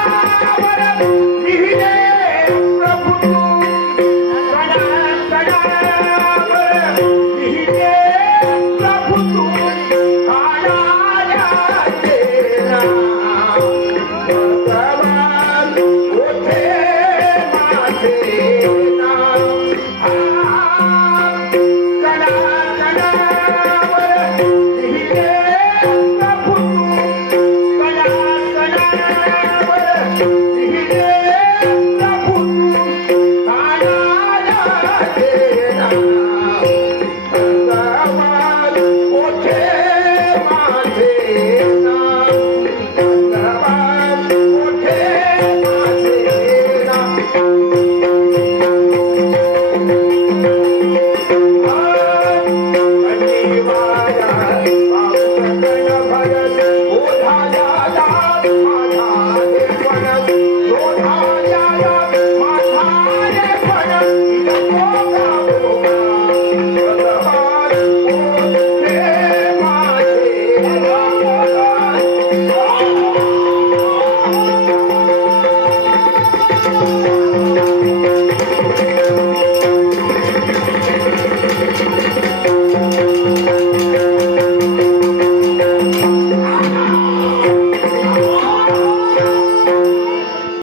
thank you